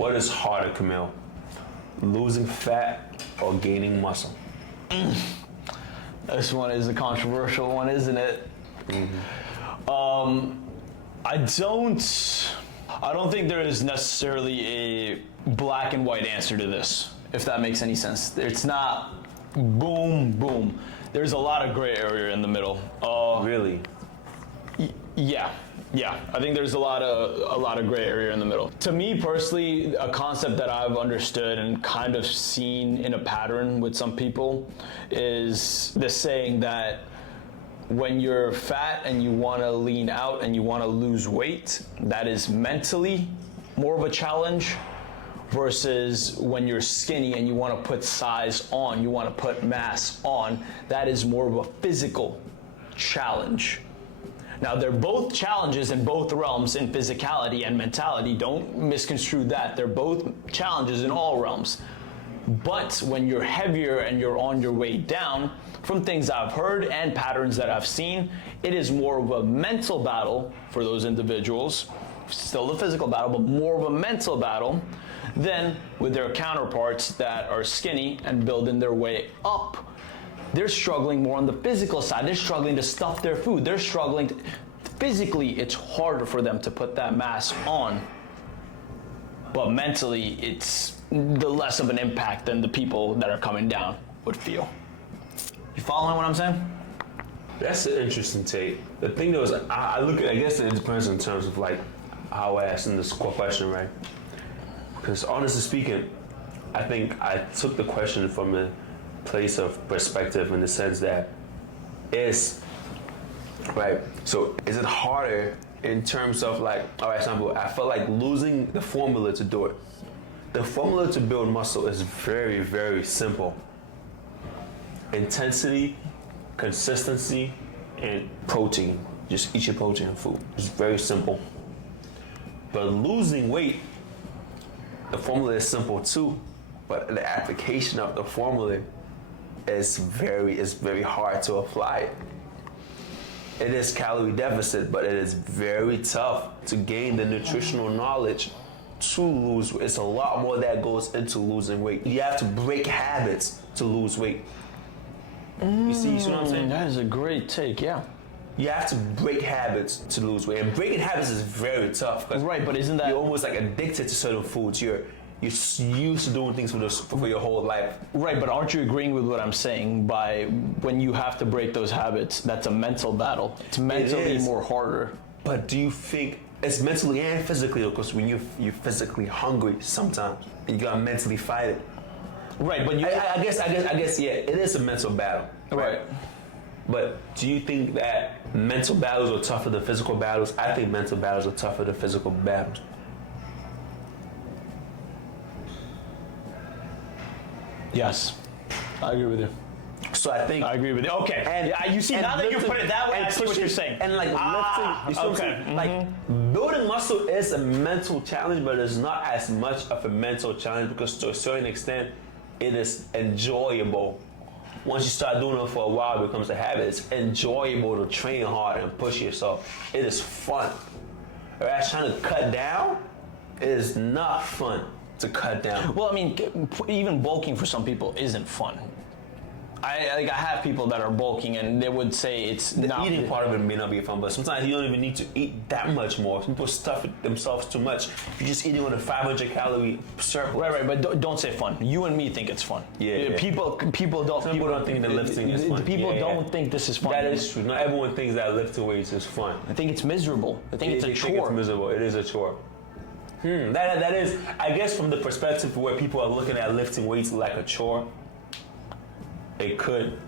What is harder, Camille? Losing fat or gaining muscle? This one is a controversial one, isn't it? I don't think there is necessarily a black and white answer to this, if that makes any sense. It's not boom, boom. There's a lot of gray area in the middle. Really? Yeah. I think there's a lot of gray area in the middle. To me personally, a concept that I've understood and kind of seen in a pattern with some people is the saying that when you're fat and you want to lean out and you want to lose weight, that is mentally more of a challenge versus when you're skinny and you want to put size on, you want to put mass on, that is more of a physical challenge. Now, they're both challenges in both realms, in physicality and mentality. Don't misconstrue that. They're both challenges in all realms. But when you're heavier and you're on your way down, from things I've heard and patterns that I've seen, it is more of a mental battle for those individuals. Still a physical battle, but more of a mental battle than with their counterparts that are skinny and building their way up. They're struggling more on the physical side. They're struggling to stuff their food. They're struggling to, physically, it's harder for them to put that mass on. But mentally, it's the less of an impact than the people that are coming down would feel. You following what I'm saying? That's an interesting take. The thing though is, I look at, I guess it depends in terms of like how I asked in this question, right? Because honestly speaking, I think I took the question from a place of perspective in the sense that is, right? So is it harder in terms of like, all right, example, I felt like losing the formula to do it. The formula to build muscle is very, very simple. Intensity, consistency, and protein. Just eat your protein and food. It's very simple. But losing weight, the formula is simple too, but the application of the formula is very hard to apply. It is calorie deficit, but it is very tough to gain the nutritional knowledge to lose weight. It's a lot more that goes into losing weight. You have to break habits to lose weight. You see what I'm saying? That is a great take, yeah. You have to break habits to lose weight. And breaking habits is very tough. Right, but isn't that... You're almost like addicted to certain foods. You're used to doing things for your whole life. Right, but aren't you agreeing with what I'm saying by when you have to break those habits, that's a mental battle. It's mentally more harder. But do you think it's mentally and physically? Because when you're physically hungry sometimes, and you gotta mentally fight it. Right, but I guess, yeah, it is a mental battle. Right. But do you think that mental battles are tougher than physical battles? I think mental battles are tougher than physical battles. Yes, I agree with you. So I think I agree with you. Okay, and you see now that you put it that way, I see what you're saying. And like lifting, you see what I'm saying? Like building muscle is a mental challenge, but it's not as much of a mental challenge because to a certain extent, it is enjoyable. Once you start doing it for a while, it becomes a habit. It's enjoyable to train hard and push yourself. It is fun. Whereas trying to cut down, it is not fun to cut down. Well, I mean, even bulking for some people isn't fun. I have people that are bulking and they would say it's the not... eating part of it may not be fun, but sometimes you don't even need to eat that much more. People stuff it themselves too much. You're just eating on a 500 calorie surplus. Right, but don't say fun. You and me think it's fun. Yeah. People don't... Some people don't think that lifting is fun. People don't think this is fun. That is true. Not everyone thinks that lifting weights is fun. I think it's miserable. I think it's a chore. It's miserable. It is a chore. That is, I guess from the perspective where people are looking at lifting weights like a chore, it could.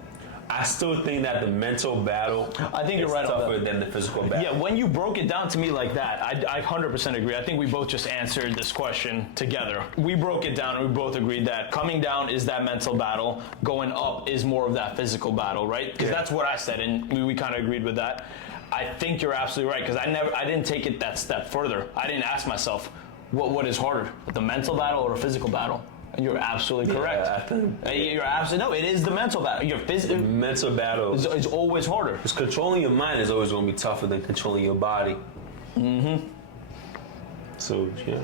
I still think that the mental battle I think you're right tougher than the physical battle. Yeah, when you broke it down to me like that, I 100% agree. I think we both just answered this question together. We broke it down and we both agreed that coming down is that mental battle, going up is more of that physical battle, right? Because that's what I said and we kind of agreed with that. I think you're absolutely right because I didn't take it that step further. I didn't ask myself what is harder, the mental battle or a physical battle? And you're absolutely correct. I think you're absolutely no. It is the mental battle. Your mental battle is always harder. Because controlling your mind is always going to be tougher than controlling your body. Mm-hmm. So yeah.